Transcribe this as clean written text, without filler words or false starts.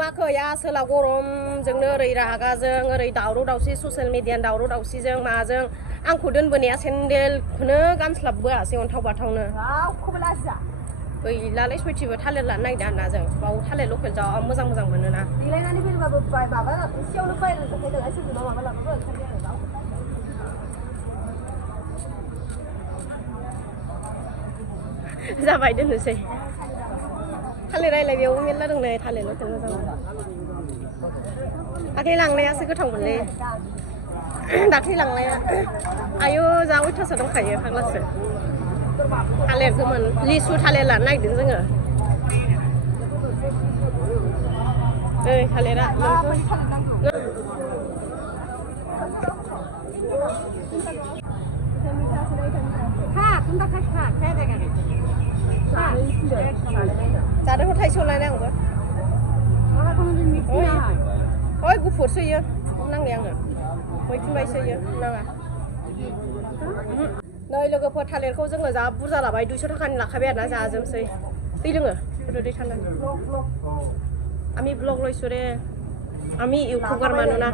माखैया सोला गरम जोंनो ओरै रागाजों ओरै दावराव दावसि ससियेल मिडियानि दावराव दावसिजों माजों आंखौ दोनबोनाया सेन्देलखौनो गानस्लाबबोआसै अन्थाव बाथावनो गैलालै सयथिबो थालिर लानो नागिरदों आरोना जों बाव थालिर लकेल जा मोजां मोजां मोनोना देलायनानै फैबाबो माबा एसेयावनो बायलांजोबखायो नालाय सोरजोंबा माबा लाबाबो ओंखारबाय आरो जाबाय दोननोसै थालिर रायलाय बेयाव मेरला दं नै थालिर लकेल मोजां दाख्लै लांनायासो गोथावमोनलै दाख्लै लांनाया आयु जा अयथासार दंखायो फाग्लासो थालिर गोमोन लिसु थालिर लानो नागिरदों जोङो ओइ थालिरा जादों थाइसेयाव लायनाय आंबो ओइ गुफुरसो इयो नांनाय आंनो मैखुनबायसो इयो नाङा नै लोगोफोर थालिरखौ जोङो जा बुरजा लाबाय 200 টাকাनि लाखाबाय आरोना जाजोबसै दै लोङो दै थाना আমি ব্লগ লৈছো রে আমি ইউটিউবার মানুহ না